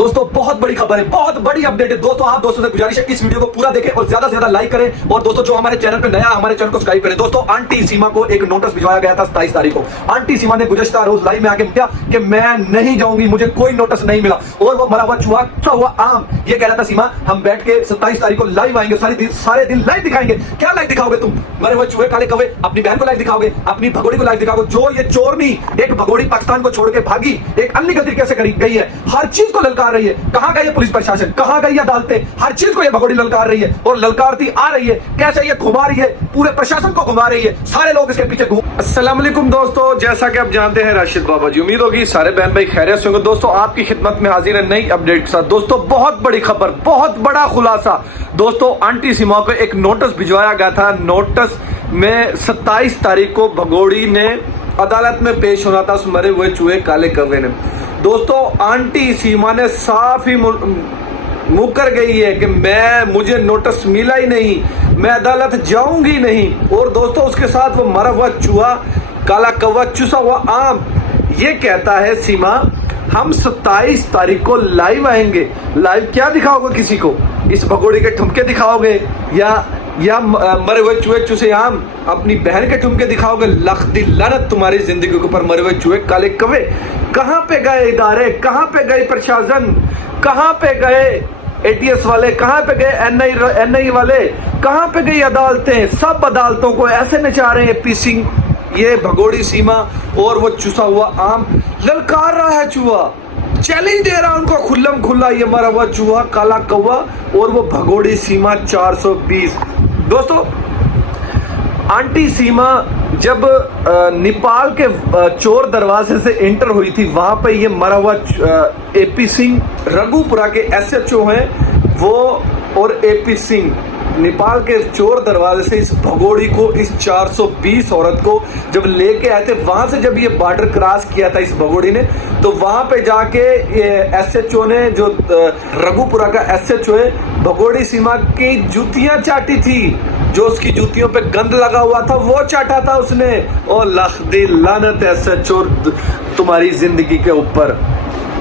दोस्तों बहुत बड़ी खबर है, बहुत बड़ी अपडेट है दोस्तों। आप दोस्तों से गुजारिश है कि इस वीडियो को पूरा देखें और ज्यादा से ज्यादा लाइक करें। और दोस्तों जो हमारे चैनल पे नया, हमारे चैनल को सब्सक्राइब करें। दोस्तों आंटी सीमा को एक नोटिस भिजवाया गया था 27 तारीख को। आंटी सीमा ने गुज़श्ता रोज लाइव में आके क्या कि मैं नहीं जाऊंगी, मुझे कोई नोटिस नहीं मिला। और वो मरा हुआ चूहा, अच्छा हुआ आम, ये कह रहा था सीमा हम बैठ के 27 तारीख को लाइव आएंगे, सारे दिन लाइव दिखाएंगे। क्या लाइव दिखाओगे तुम? मरे हुए चूहे काले कौवे, अपनी बहन को लाइव दिखाओगे, अपनी भगोड़ी को लाइव दिखाओगे। जो ये चोरनी एक भगोड़ी पाकिस्तान को छोड़ के भागी, एक अन्य गति कैसे करी गई है, हर चीज को ललकार रही है। कहां गई पुलिस प्रशासन, कहां गई अदालतें, हर चीज को ये भगोड़ी ललकार रही है और ललकारती आ रही है। कैसे ये घुमा रही है, पूरे प्रशासन को घुमा रही है, सारे लोग इसके पीछे घूम। अस्सलाम वालेकुम दोस्तों, जैसा कि आप जानते हैं राशिद बाबा जी, उम्मीद होगी सारे बहन भाई खैरियत से होंगे। दोस्तों आपकी खिदमत में हाजिर है नई अपडेट के साथ। दोस्तों बहुत बड़ी खबर, बहुत बड़ा खुलासा। दोस्तों आंटी सीमा को एक नोटिस भिजवाया गया था। नोटिस में 27 तारीख को भगोड़ी ने अदालत में पेश होना था उस मरे हुए चूहे काले कौवे ने। दोस्तों आंटी सीमा ने साफ ही मुकर गई है कि मुझे नोटिस मिला ही नहीं, मैं अदालत जाऊंगी नहीं। और दोस्तों उसके साथ वो मरा हुआ चूहा काला कौवा, चुसा हुआ आम, ये कहता है सीमा हम 27 तारीख को लाइव आएंगे। लाइव क्या दिखाओगे किसी को? इस भगोड़ी के ठुमके दिखाओगे या मरे हुए चूहे चूसे आम अपनी बहन के ठुमके दिखाओगे? लख्ती लानत तुम्हारी जिंदगी के ऊपर मरे हुए चूहे काले कौवे। कहां पे गए इदारे, कहां पे गए प्रशासन, कहां पे गए एटीएस वाले, कहां पे गए एनआई वाले, कहां पे गई अदालतें? सब अदालतों को ऐसे नचा रहे हैं पीसिंग ये भगोड़ी सीमा। और वो चुसा हुआ आम ललकार रहा है चूहा, चैलेंज दे रहा है उनको खुल्लम खुल्ला, ये मरा हुआ चूहा काला कौवा और वो भगोड़ी सीमा 420। दोस्तों आंटी सीमा जब नेपाल के चोर दरवाजे से एंटर हुई थी, वहां पे ये मरा हुआ एपी सिंह रघुपुरा के एसएचओ हैं वो, और एपी सिंह नेपाल के चोर दरवाजे से इस भगोड़ी को, इस 420 औरत को जब लेके आए थे, वहां से जब ये बॉर्डर क्रॉस किया था इस भगोड़ी ने, तो वहां पे जाके एसएचओ ने, जो रघुपुरा का एसएचओ है, भगोड़ी सीमा की जूतियां चाटी थी। जो उसकी जूतियों पे गंद लगा हुआ था वो चाटा था उसने। और लख्दी लानत एसएचओ तुम्हारी जिंदगी के ऊपर,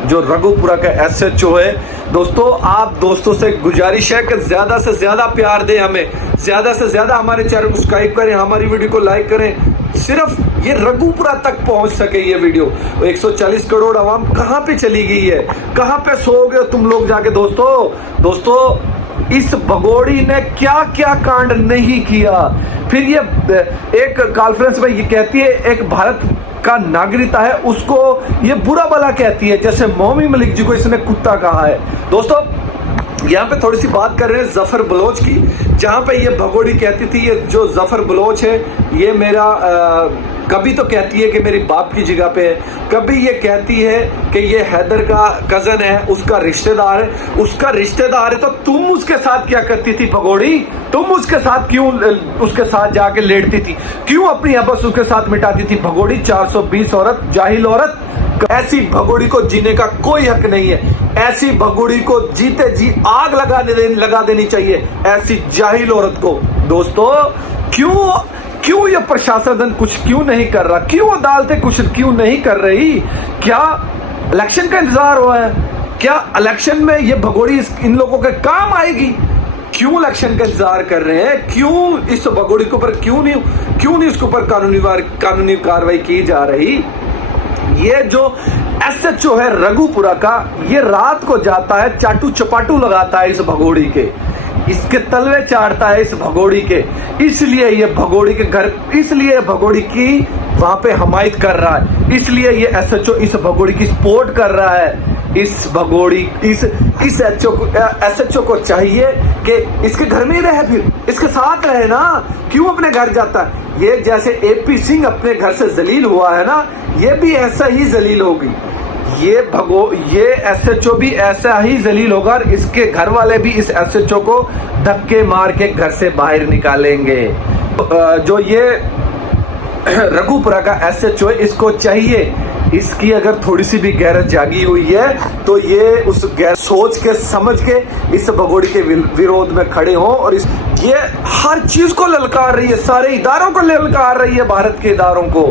जो रघुपुरा का एसएचओ है। दोस्तों आप दोस्तों से गुजारिश है कि ज्यादा से ज्यादा प्यार दें हमें, ज्यादा से ज्यादा हमारे चैनल को सब्सक्राइब करें, हमारी वीडियो को लाइक करें, सिर्फ ये रघुपुरा तक पहुंच सके ये वीडियो। 140 करोड़ आवाम कहां पे चली गई है, कहां पे सोओगे तुम लोग जाके? दोस्तों इस भगोड़ी ने क्या क्या कांड नहीं किया। फिर ये एक कॉन्फ्रेंस में ये कहती है एक भारत का नागरिकता है, उसको ये बुरा भला कहती है, जैसे मोमी मलिक जी को इसने कुत्ता कहा है। दोस्तों यहाँ पे थोड़ी सी बात कर रहे हैं जफर बलोच की, जहाँ पे ये भगोड़ी कहती थी, ये जो जफर बलोच है ये मेरा कभी तो कहती है कि मेरी बाप की जगह पे है, कभी ये कहती है कि ये हैदर का कजन है, उसका रिश्तेदार है। उसका रिश्तेदार है तो तुम उसके साथ क्या करती थी भगोड़ी? तुम उसके साथ क्यों, उसके साथ जाके लेटती थी क्यों? अपनी आपस उसके साथ मिटाती थी भगोड़ी 420 औरत, जाहिल औरत। ऐसी भगोड़ी को जीने का कोई हक नहीं है, ऐसी भगोड़ी को जीते जी आग लगा देनी चाहिए, ऐसी जाहिल औरत को। दोस्तों क्यों ये प्रशासन कुछ क्यों नहीं कर रहा? क्यों अदालतें कुछ क्यों नहीं कर रही? क्या इलेक्शन का इंतजार हुआ है? क्या इलेक्शन में ये भगोड़ी इन लोगों के काम आएगी? क्यों इलेक्शन का इंतजार कर रहे हैं? क्यों इस भगोड़ी के ऊपर क्यों नहीं इसके ऊपर कानूनी कार्रवाई की जा रही? ये जो एसएचओ है रघुपुरा का, ये रात को जाता है, चाटू चपाटू लगाता है इस भगोड़ी के, इसके तलवे चाटता है इस भगोड़ी के। इसलिए ये भगोड़ी के घर, इसलिए भगोड़ी की वहां पे हमायत कर रहा है, इसलिए ये एसएचओ इस भगोड़ी की सपोर्ट कर रहा है। इस भगोड़ी इस एसएचओ को चाहिए कि इसके घर में ही रहे, फिर इसके साथ रहे ना, क्यों अपने घर जाता है? ये जैसे एपी सिंह अपने घर से जलील हुआ है ना, ये भी ऐसा ही जलील होगी। ये एसएचओ भी ऐसा ही जलील होगा और इसके घर वाले भी इस एसएचओ को धक्के मार के घर से बाहर निकालेंगे। जो ये रघुपुरा का एसएचओ है, इसको चाहिए, इसकी अगर थोड़ी सी भी गैरत जागी हुई है तो ये उस सोच के समझ के इस भगोड़ी के विरोध में खड़े हों। और ये हर चीज को ललकार रही है, सारे इदारों को ललकार रही है, भारत के इदारों को,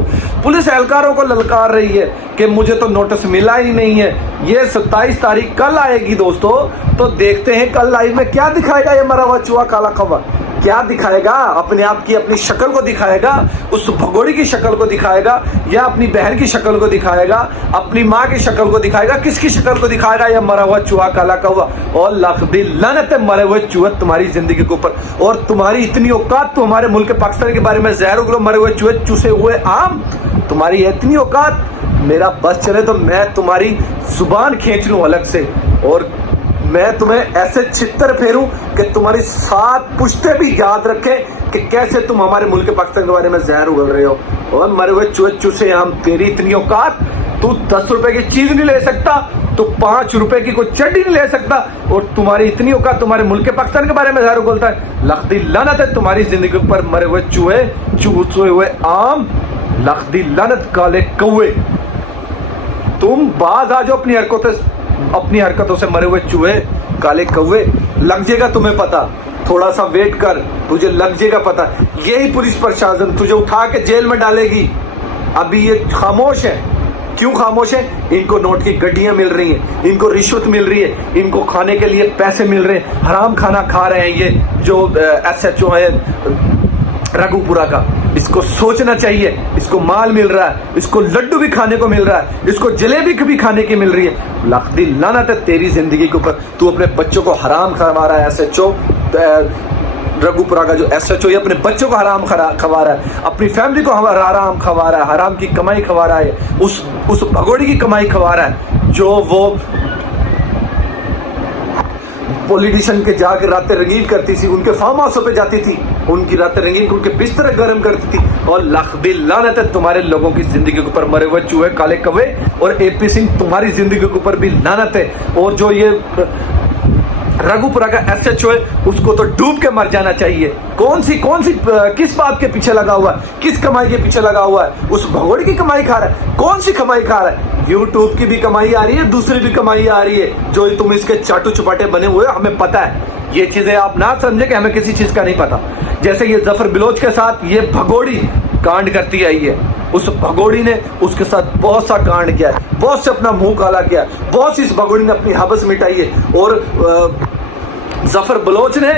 पुलिस एहलकारों को ललकार रही है कि मुझे तो नोटिस मिला ही नहीं है। ये 27 तारीख कल आएगी दोस्तों, तो देखते हैं कल लाइव में क्या दिखाएगा ये मरा हुआ चूहा काला कौवा। क्या दिखाएगा? अपने आप की अपनी शक्ल को दिखाएगा, उस भगोड़ी की शक्ल को दिखाएगा, या अपनी बहन की शक्ल को दिखाएगा, अपनी माँ की शक्ल को दिखाएगा, किसकी शक्ल को दिखाएगा ये मरा हुआ चूहा काला कौवा। और लख दी लानत है मरे हुए चूहे तुम्हारी जिंदगी के ऊपर, और तुम्हारी इतनी औकात, तो हमारे मुल्क पाकिस्तान के बारे में जहर उगलो मरे हुए चूहे चूसे हुए आम, तुम्हारी इतनी औकात, मेरा बस चले तो मैं तुम्हारी जुबान खींच लूं अलग से, और मैं तुम्हें ऐसे छितर फेरूं कि तुम्हारी 7 पुश्ते भी याद रखें कि कैसे तुम हमारे मुल्क पाकिस्तान के बारे में जहर उगल रहे हो। और मरे हुए चूहे चूसे आम, तेरी इतनी औकात, तू 10 रुपए की चीज नहीं ले सकता, तू 5 रुपए की कोई चड्डी नहीं ले सकता, और तुम्हारी इतनी औकात तुम्हारे मुल्क पाकिस्तान के बारे में जहर उगलता है। लख्दी लानत है तुम्हारी जिंदगी पर मरे हुए चूहे चूसे हुए आम, लख्दी लानत काले कौवे। तुम बाज आ जाओ अपनी हरकतों से मरे हुए चूहे काले कौवे, लग जाएगा तुम्हें पता, थोड़ा सा वेट कर, तुझे लग जाएगा पता। यही पुलिस प्रशासन तुझे उठा के जेल में डालेगी। अभी ये खामोश है, क्यों खामोश है? इनको नोट की गड्डियां मिल रही हैं, इनको रिश्वत मिल रही है, इनको खाने के लिए पैसे मिल रहे हैं, हराम खाना खा रहे हैं ये जो SHO है रघुपुरा का। इसको सोचना चाहिए, इसको माल मिल रहा है, इसको लड्डू भी खाने को मिल रहा है, इसको जलेबी भी खाने की मिल रही है। लख्दी लानत है तेरी जिंदगी के ऊपर, तू अपने बच्चों को हराम खवा रहा है। SHO रघुपुरा का जो SHO अपने बच्चों को हराम खवा रहा है, अपनी फैमिली को हराम खवा रहा है, हराम की कमाई खवा रहा है, उस भगोड़ी की कमाई खवा रहा है जो वो पॉलिटिशियन के जाके रातें रंगीन करती थी, उनके फार्म हाउसों पे जाती थी, उनकी रातें रंगीन, उनके बिस्तर गर्म करती थी। और लख भी लानत है तुम्हारे लोगों की जिंदगी के ऊपर मरे हुए चूहे काले कौवे, और AP सिंह तुम्हारी जिंदगी के ऊपर भी लानत है। और जो ये रघुपुरा का SHO है उसको तो डूब के मर जाना चाहिए। कौन सी किस बात के पीछे लगा हुआ है, किस कमाई के पीछे लगा हुआ है? उस भगोड़ी की कमाई खा रहा है। कौन सी कमाई खा रहा है? YouTube की भी कमाई आ रही है, दूसरी भी कमाई आ रही है, जो तुम इसके चाटू चुपाटे बने हुए हमें पता है। ये चीजें आप ना समझे कि हमें किसी चीज का नहीं पता। जैसे ये जफर बिलोच के साथ ये भगोड़ी कांड करती आई है, उस भगोड़ी ने उसके साथ बहुत सा कांड किया है, बहुत से अपना मुंह काला किया, बहुत सी इस भगोड़ी ने अपनी हबस मिटाई है। और जफर बलोच ने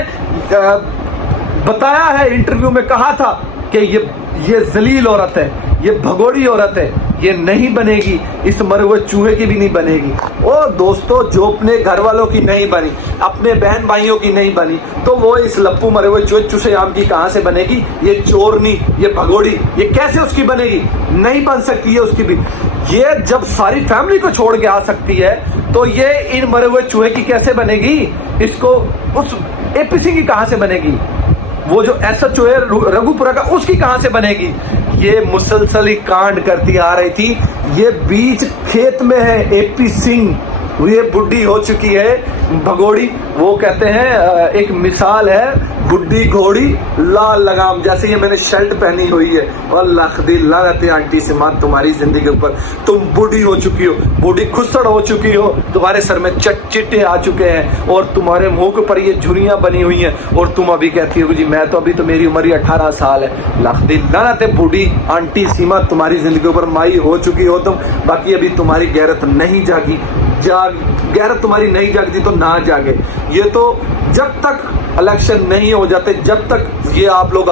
बताया है, इंटरव्यू में कहा था कि ये जलील औरत है, ये भगोड़ी औरत है, ये नहीं बनेगी, इस मरे हुए चूहे की भी नहीं बनेगी। और दोस्तों जो अपने घर वालों की नहीं बनी, अपने बहन भाइयों की नहीं बनी, तो वो इस लप्पू मरे हुए चूहे चूसे आम की कहां से बनेगी? ये चोरनी, ये भगोड़ी, ये कैसे उसकी बनेगी? नहीं बन सकती है उसकी भी। ये जब सारी फैमिली को छोड़ के आ सकती है, तो ये इन मरे हुए चूहे की कैसे बनेगी? इसको उस AP सिंह की कहां से बनेगी? वो जो SHO है रघुपुरा का, उसकी कहां से बनेगी? ये मुसलसल ही कांड करती आ रही थी। ये बीज खेत में है AP सिंह, ये बुढ़ी हो चुकी है भगोड़ी। वो कहते हैं एक मिसाल है बुढ़ी घोड़ी लाल लगाम, जैसे ये मैंने शर्ट पहनी हुई है। और लख दी लानत आंटी सिमान तुम्हारी जिंदगी के ऊपर। तुम बूढ़ी हो चुकी हो, बूढ़ी खुसड़ हो चुकी हो, तुम्हारे सर में चिट्टे आ चुके हैं, और तुम्हारे मुंह के ऊपर ये झुर्रियां बनी हुई हैं, और तुम अभी कहती हो जी मैं तो अभी तो मेरी उम्र ही 18 साल है। लख दी लानत बूढ़ी आंटी सीमा तुम्हारी जिंदगी के ऊपर माई हो चुकी हो तुम, बाकी अभी तुम्हारी गैरत नहीं जागी। गैरत तुम्हारी नहीं जागती तो ना जागे। ये तो जब तक इलेक्शन नहीं हो जाते, जब तक ये आप लोग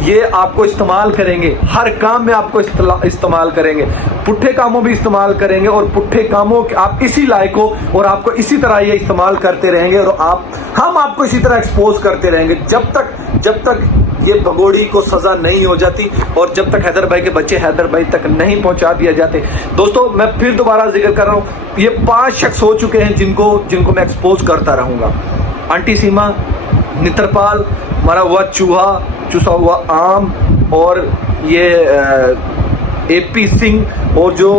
ये आपको इस्तेमाल करेंगे, हर काम में आपको इस्तेमाल करेंगे, पुट्ठे कामों भी इस्तेमाल करेंगे, और पुट्ठे कामों आप इसी लायक हो, और आपको इसी तरह ये इस्तेमाल करते रहेंगे, और हम आपको इसी तरह एक्सपोज करते रहेंगे जब तक ये भगोड़ी को सजा नहीं हो जाती, और जब तक हैदर भाई के बच्चे हैदर भाई तक नहीं पहुंचा दिया जाते। दोस्तों मैं फिर दोबारा जिक्र कर रहा हूं, ये 5 शख्स हो चुके हैं जिनको मैं एक्सपोज करता रहूंगा। आंटी सीमा, नित्रपाल, मरा हुआ चूहा, चूसा हुआ आम, और ये AP सिंह, और जो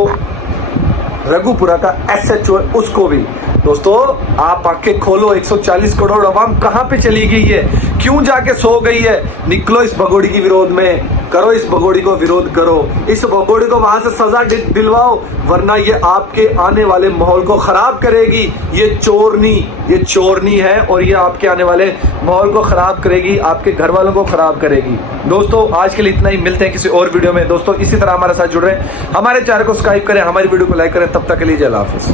रघुपुरा का SHO है उसको भी। दोस्तों आप आंखें खोलो, 140 करोड़ अवाम कहां पे चली गई है? क्यों जाके सो गई है? निकलो इस भगोड़ी के विरोध में, करो इस भगोड़ी को विरोध करो, इस भगोड़ी को वहां से सजा दिलवाओ, वरना ये आपके आने वाले माहौल को खराब करेगी। ये चोरनी है और ये आपके आने वाले माहौल को खराब करेगी, आपके घर वालों को खराब करेगी। दोस्तों आज के लिए इतना ही, मिलते हैं किसी और वीडियो में। दोस्तों इसी तरह हमारे साथ जुड़ रहे हैं, हमारे चैनल को सब्सक्राइब करें, हमारी वीडियो को लाइक करें। तब तक के लिए जय हाफिज।